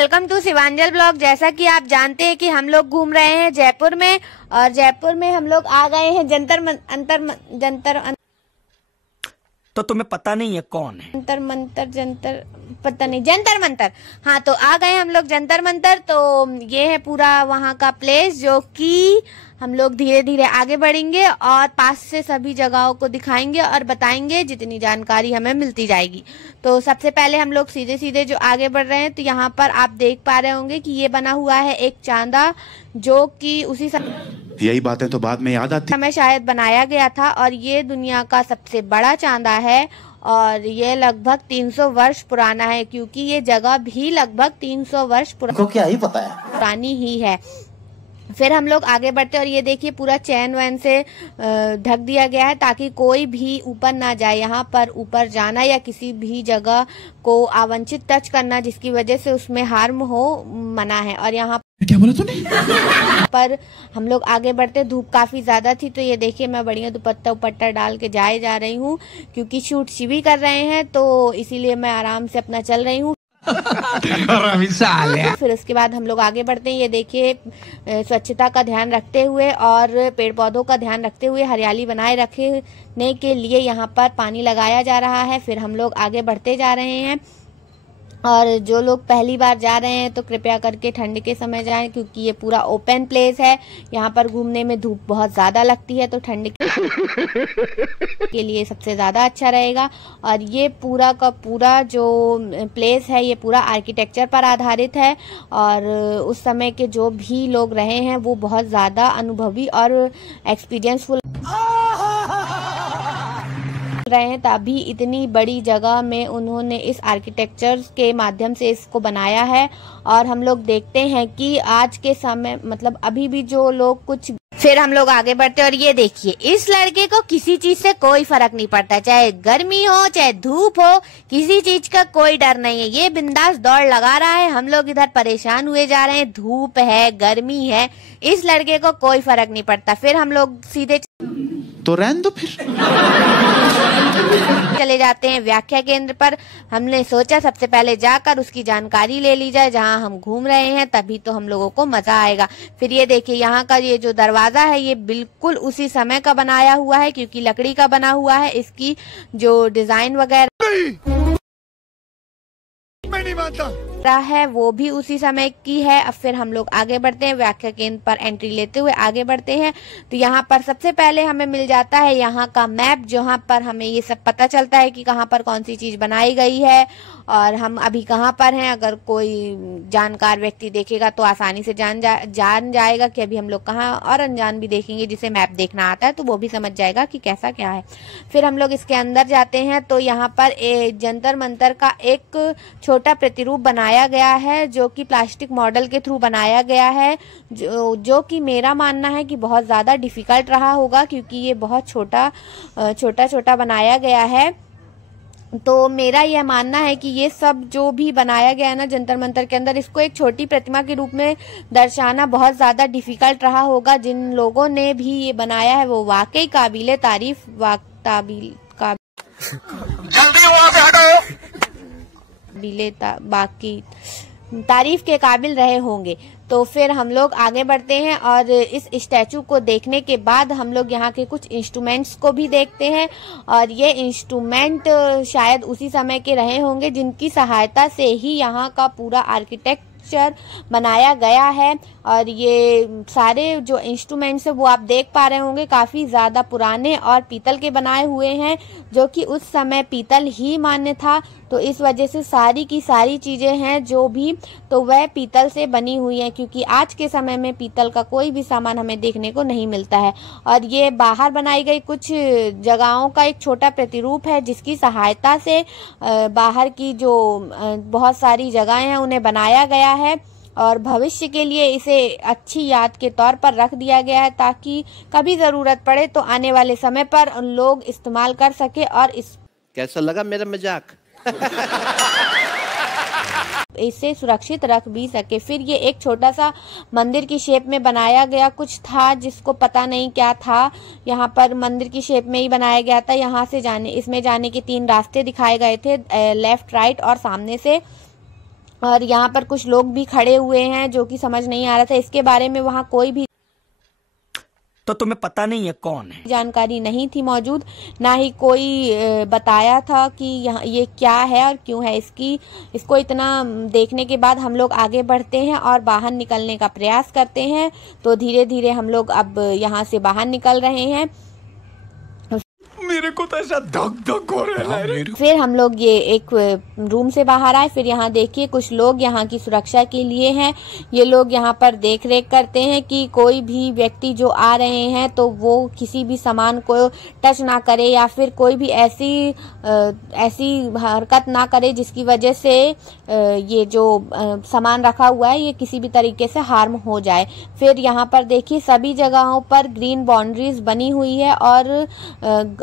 Welcome to शिवांजल blog. जैसा कि आप जानते हैं कि हम लोग घूम रहे हैं जयपुर में, और जयपुर में हम लोग आ गए हैं जंतर तो तुम्हें पता नहीं है कौन है? जंतर मंतर। हाँ, तो आ गए हम लोग जंतर मंतर। तो ये है पूरा वहाँ का प्लेस, जो कि हम लोग धीरे धीरे आगे बढ़ेंगे और पास से सभी जगहों को दिखाएंगे और बताएंगे जितनी जानकारी हमें मिलती जाएगी। तो सबसे पहले हम लोग सीधे सीधे जो आगे बढ़ रहे हैं, तो यहाँ पर आप देख पा रहे होंगे कि ये बना हुआ है एक चांदा, जो कि उसी समय, यही बातें तो बाद में याद आती, समय शायद बनाया गया था। और ये दुनिया का सबसे बड़ा चांदा है और ये लगभग 300 वर्ष पुराना है, क्योंकि ये जगह भी लगभग 300 वर्ष क्या ही पता है, पुरानी ही है। फिर हम लोग आगे बढ़ते और ये देखिए पूरा चैन वैन से ढक दिया गया है ताकि कोई भी ऊपर ना जाए। यहाँ पर ऊपर जाना या किसी भी जगह को अवांछित टच करना जिसकी वजह से उसमें हार्म हो, मना है। और यहाँ क्या बोला तूने? पर हम लोग आगे बढ़ते, धूप काफी ज्यादा थी, तो ये देखिए मैं बढ़िया दुपट्टा डाल के जा रही हूँ, क्योंकि शूट भी कर रहे हैं, तो इसीलिए मैं आराम से अपना चल रही हूँ। फिर उसके बाद हम लोग आगे बढ़ते हैं। ये देखिए स्वच्छता का ध्यान रखते हुए और पेड़ पौधों का ध्यान रखते हुए हरियाली बनाए रखने के लिए यहाँ पर पानी लगाया जा रहा है। फिर हम लोग आगे बढ़ते जा रहे हैं, और जो लोग पहली बार जा रहे हैं तो कृपया करके ठंड के समय जाएं, क्योंकि ये पूरा ओपन प्लेस है। यहाँ पर घूमने में धूप बहुत ज्यादा लगती है, तो ठंड के लिए सबसे ज्यादा अच्छा रहेगा। और ये पूरा का पूरा जो प्लेस है, ये पूरा आर्किटेक्चर पर आधारित है, और उस समय के जो भी लोग रहे हैं वो बहुत ज्यादा अनुभवी और एक्सपीरियंसफुल रहे हैं, तभी इतनी बड़ी जगह में उन्होंने इस आर्किटेक्चर के माध्यम से इसको बनाया है। और हम लोग देखते हैं कि आज के समय मतलब अभी भी जो लोग कुछ, फिर हम लोग आगे बढ़ते और ये देखिए इस लड़के को किसी चीज से कोई फर्क नहीं पड़ता, चाहे गर्मी हो चाहे धूप हो, किसी चीज का कोई डर नहीं है। ये बिंदास दौड़ लगा रहा है, हम लोग इधर परेशान हुए जा रहे हैं, धूप है गर्मी है, इस लड़के को कोई फर्क नहीं पड़ता। फिर हम लोग सीधे तो रहने दो, फिर चले जाते हैं व्याख्या केंद्र पर। हमने सोचा सबसे पहले जाकर उसकी जानकारी ले ली जाए, जहां हम घूम रहे हैं, तभी तो हम लोगों को मजा आएगा। फिर ये देखिए यहाँ का ये जो दरवाजा है, ये बिल्कुल उसी समय का बनाया हुआ है, क्योंकि लकड़ी का बना हुआ है। इसकी जो डिजाइन वगैरह नहीं मानता है वो भी उसी समय की है। अब फिर हम लोग आगे बढ़ते हैं, व्याख्या केंद्र पर एंट्री लेते हुए आगे बढ़ते हैं। तो यहाँ पर सबसे पहले हमें मिल जाता है यहाँ का मैप, जहाँ पर हमें ये सब पता चलता है कि कहाँ पर कौन सी चीज बनाई गई है और हम अभी कहाँ पर हैं। अगर कोई जानकार व्यक्ति देखेगा तो आसानी से जान जाएगा कि अभी हम लोग कहाँ, और अनजान भी देखेंगे जिसे मैप देखना आता है तो वो भी समझ जाएगा कि कैसा क्या है। फिर हम लोग इसके अंदर जाते हैं, तो यहाँ पर जंतर मंतर का एक छोटा प्रतिरूप बनाया गया है, जो कि प्लास्टिक मॉडल के थ्रू बनाया गया है, जो कि मेरा मानना है कि बहुत ज्यादा डिफिकल्ट रहा होगा, क्योंकि ये बहुत छोटा बनाया गया है। तो मेरा यह मानना है कि ये सब जो भी बनाया गया है ना जंतर मंतर के अंदर, इसको एक छोटी प्रतिमा के रूप में दर्शाना बहुत ज्यादा डिफिकल्ट रहा होगा। जिन लोगों ने भी ये बनाया है वो वाकई काबिले तारीफ, बाकी तारीफ के काबिल रहे होंगे। तो फिर हम लोग आगे बढ़ते हैं और इस स्टैचू को देखने के बाद हम लोग यहाँ के कुछ इंस्ट्रूमेंट्स को भी देखते हैं, और ये इंस्ट्रूमेंट शायद उसी समय के रहे होंगे जिनकी सहायता से ही यहाँ का पूरा आर्किटेक्चर बनाया गया है। और ये सारे जो इंस्ट्रूमेंट्स है वो आप देख पा रहे होंगे काफी ज्यादा पुराने और पीतल के बनाए हुए हैं, जो कि उस समय पीतल ही मान्य था। तो इस वजह से सारी की सारी चीजें हैं जो भी, तो वह पीतल से बनी हुई हैं, क्योंकि आज के समय में पीतल का कोई भी सामान हमें देखने को नहीं मिलता है। और ये बाहर बनाई गई कुछ जगहों का एक छोटा प्रतिरूप है, जिसकी सहायता से बाहर की जो बहुत सारी जगहें हैं उन्हें बनाया गया है, और भविष्य के लिए इसे अच्छी याद के तौर पर रख दिया गया है, ताकि कभी जरूरत पड़े तो आने वाले समय पर लोग इस्तेमाल कर सके। और इस कैसा लगा मेरा मजाक? इसे सुरक्षित रख भी सके। फिर ये एक छोटा सा मंदिर की शेप में बनाया गया कुछ था, जिसको पता नहीं क्या था, यहाँ पर मंदिर की शेप में ही बनाया गया था। यहाँ से इसमें जाने के 3 रास्ते दिखाए गए थे, लेफ्ट राइट और सामने से। और यहाँ पर कुछ लोग भी खड़े हुए हैं जो कि समझ नहीं आ रहा था इसके बारे में। वहाँ कोई भी तो तुम्हें पता नहीं है कौन है? जानकारी नहीं थी मौजूद, ना ही कोई बताया था कि यहाँ ये क्या है और क्यों है। इसको इतना देखने के बाद हम लोग आगे बढ़ते हैं और बाहर निकलने का प्रयास करते हैं। तो धीरे धीरे हम लोग अब यहाँ से बाहर निकल रहे हैं। मेरे को तो ऐसा धक धक हो रहा है। फिर हम लोग ये एक रूम से बाहर आए। फिर यहाँ देखिए कुछ लोग यहाँ की सुरक्षा के लिए हैं। ये लोग यहाँ पर देख रेख करते हैं कि कोई भी व्यक्ति जो आ रहे हैं तो वो किसी भी सामान को टच ना करे या फिर कोई भी ऐसी हरकत ना करे जिसकी वजह से ये जो सामान रखा हुआ है ये किसी भी तरीके से हार्म हो जाए। फिर यहाँ पर देखिए सभी जगहों पर ग्रीन बाउंड्रीज बनी हुई है और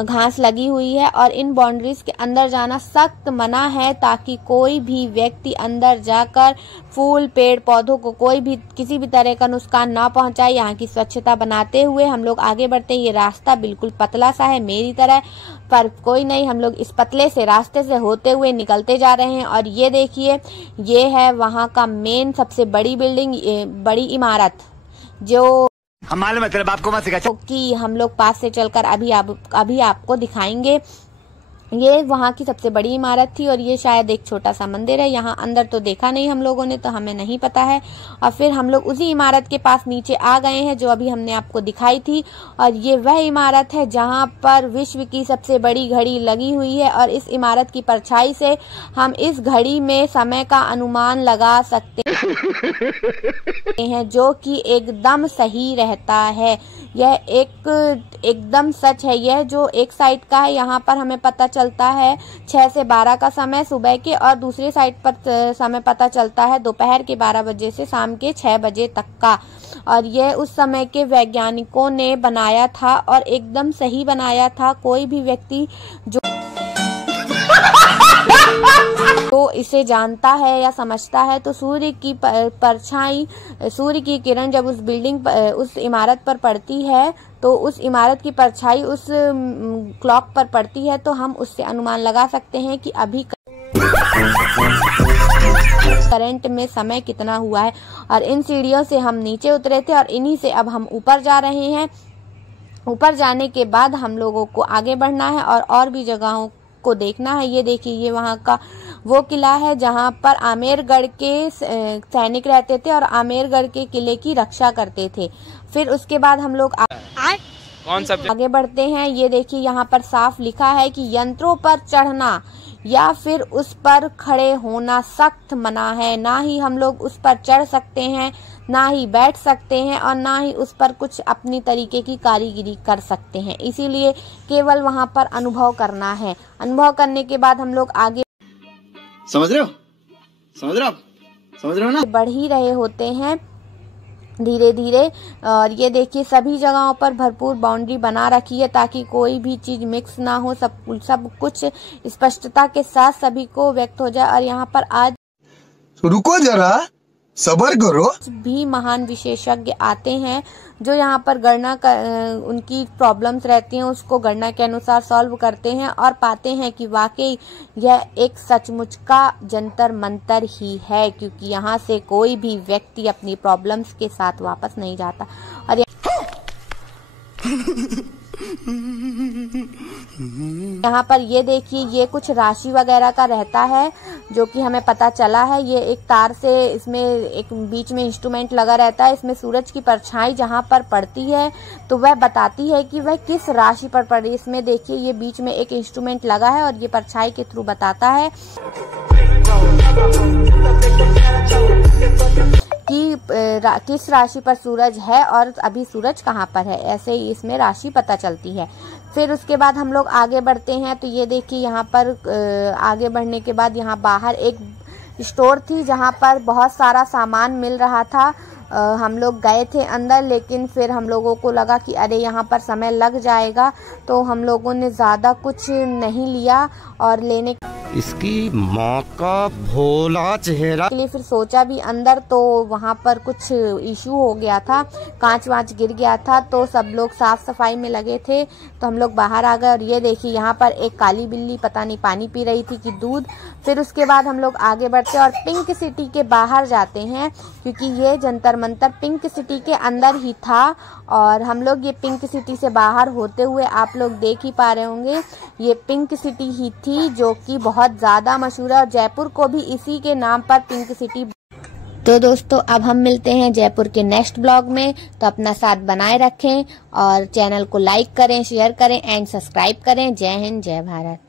घास लगी हुई है और इन बाउंड्रीज के अंदर जाना सख्त मना है ताकि कोई भी व्यक्ति अंदर जाकर फूल पेड़ पौधों को कोई भी किसी भी तरह का नुकसान ना पहुंचाए। यहाँ की स्वच्छता बनाते हुए हम लोग आगे बढ़ते हैं। ये रास्ता बिल्कुल पतला सा है मेरी तरह, पर कोई नहीं, हम लोग इस पतले से रास्ते से होते हुए निकलते जा रहे हैं। और ये देखिए ये है वहाँ का मेन सबसे बड़ी बिल्डिंग, बड़ी इमारत जो हमारे मतलब आपको मत सिखा कि हम लोग पास से चलकर अभी आपको दिखाएंगे। ये वहाँ की सबसे बड़ी इमारत थी और ये शायद एक छोटा सा मंदिर है। यहाँ अंदर तो देखा नहीं हम लोगों ने, तो हमें नहीं पता है। और फिर हम लोग उसी इमारत के पास नीचे आ गए हैं जो अभी हमने आपको दिखाई थी। और ये वह इमारत है जहाँ पर विश्व की सबसे बड़ी घड़ी लगी हुई है और इस इमारत की परछाई से हम इस घड़ी में समय का अनुमान लगा सकते हैं जो कि एकदम सही रहता है। यह एकदम सच है। यह जो एक साइड का है यहाँ पर हमें पता चलता है 6 से 12 का समय सुबह के, और दूसरी साइड पर समय पता चलता है दोपहर के 12 बजे से शाम के 6 बजे तक का। और यह उस समय के वैज्ञानिकों ने बनाया था और एकदम सही बनाया था। कोई भी व्यक्ति जो तो इसे जानता है या समझता है तो सूर्य की परछाई, सूर्य की किरण जब उस इमारत पर पड़ती है तो उस इमारत की परछाई उस क्लॉक पर पड़ती है, तो हम उससे अनुमान लगा सकते हैं कि अभी करंट में समय कितना हुआ है। और इन सीढ़ियों से हम नीचे उतरे थे और इन्हीं से अब हम ऊपर जा रहे हैं। ऊपर जाने के बाद हम लोगों को आगे बढ़ना है और भी जगहों को देखना है। ये देखिए ये वहाँ का वो किला है जहाँ पर आमेरगढ़ के सैनिक रहते थे और आमेरगढ़ के किले की रक्षा करते थे। फिर उसके बाद हम लोग आगे बढ़ते हैं। ये देखिए यहाँ पर साफ लिखा है कि यंत्रों पर चढ़ना या फिर उस पर खड़े होना सख्त मना है। ना ही हम लोग उस पर चढ़ सकते हैं, ना ही बैठ सकते हैं और ना ही उस पर कुछ अपनी तरीके की कारीगरी कर सकते हैं। इसीलिए केवल वहां पर अनुभव करना है। अनुभव करने के बाद हम लोग आगे समझ रहे हो ना, बढ़ ही रहे होते हैं धीरे धीरे। और ये देखिए सभी जगहों पर भरपूर बाउंड्री बना रखी है ताकि कोई भी चीज मिक्स ना हो, सब कुछ स्पष्टता के साथ सभी को व्यक्त हो जाए। और यहाँ पर आज रुको जरा, सब्र करो। भी महान विशेषज्ञ आते हैं जो यहाँ पर गणना उनकी प्रॉब्लम्स रहती हैं उसको गणना के अनुसार सॉल्व करते हैं और पाते हैं कि वाकई यह एक सचमुच का जंतर मंतर ही है, क्योंकि यहाँ से कोई भी व्यक्ति अपनी प्रॉब्लम्स के साथ वापस नहीं जाता। और यहाँ पर ये देखिए ये कुछ राशि वगैरह का रहता है जो कि हमें पता चला है। ये एक तार से इसमें एक बीच में इंस्ट्रूमेंट लगा रहता है, इसमें सूरज की परछाई जहाँ पर पड़ती है तो वह बताती है कि वह किस राशि पर पड़ रही है। इसमें देखिए ये बीच में एक इंस्ट्रूमेंट लगा है और ये परछाई के थ्रू बताता है कि किस राशि पर सूरज है और अभी सूरज कहाँ पर है। ऐसे ही इसमें राशि पता चलती है। फिर उसके बाद हम लोग आगे बढ़ते हैं तो ये देखिए यहाँ पर आगे बढ़ने के बाद यहाँ बाहर एक स्टोर थी जहाँ पर बहुत सारा सामान मिल रहा था। हम लोग गए थे अंदर, लेकिन फिर हम लोगों को लगा कि अरे यहाँ पर समय लग जाएगा, तो हम लोगों ने ज़्यादा कुछ नहीं लिया और लेने इसकी माँ का भोला चेहरा। के लिए फिर सोचा भी अंदर, तो वहाँ पर कुछ इशू हो गया था, कांच वांच गिर गया था, तो सब लोग साफ सफाई में लगे थे, तो हम लोग बाहर आ गए। और ये देखिए यहाँ पर एक काली बिल्ली पता नहीं पानी पी रही थी कि दूध। फिर उसके बाद हम लोग आगे बढ़ते और पिंक सिटी के बाहर जाते हैं, क्योंकि ये जंतर मंतर पिंक सिटी के अंदर ही था। और हम लोग ये पिंक सिटी से बाहर होते हुए आप लोग देख ही पा रहे होंगे, ये पिंक सिटी ही थी जो कि बहुत ज़्यादा मशहूर है, और जयपुर को भी इसी के नाम पर पिंक सिटी। तो दोस्तों अब हम मिलते हैं जयपुर के नेक्स्ट ब्लॉग में, तो अपना साथ बनाए रखें और चैनल को लाइक करें, शेयर करें एंड सब्सक्राइब करें। जय हिंद, जय भारत।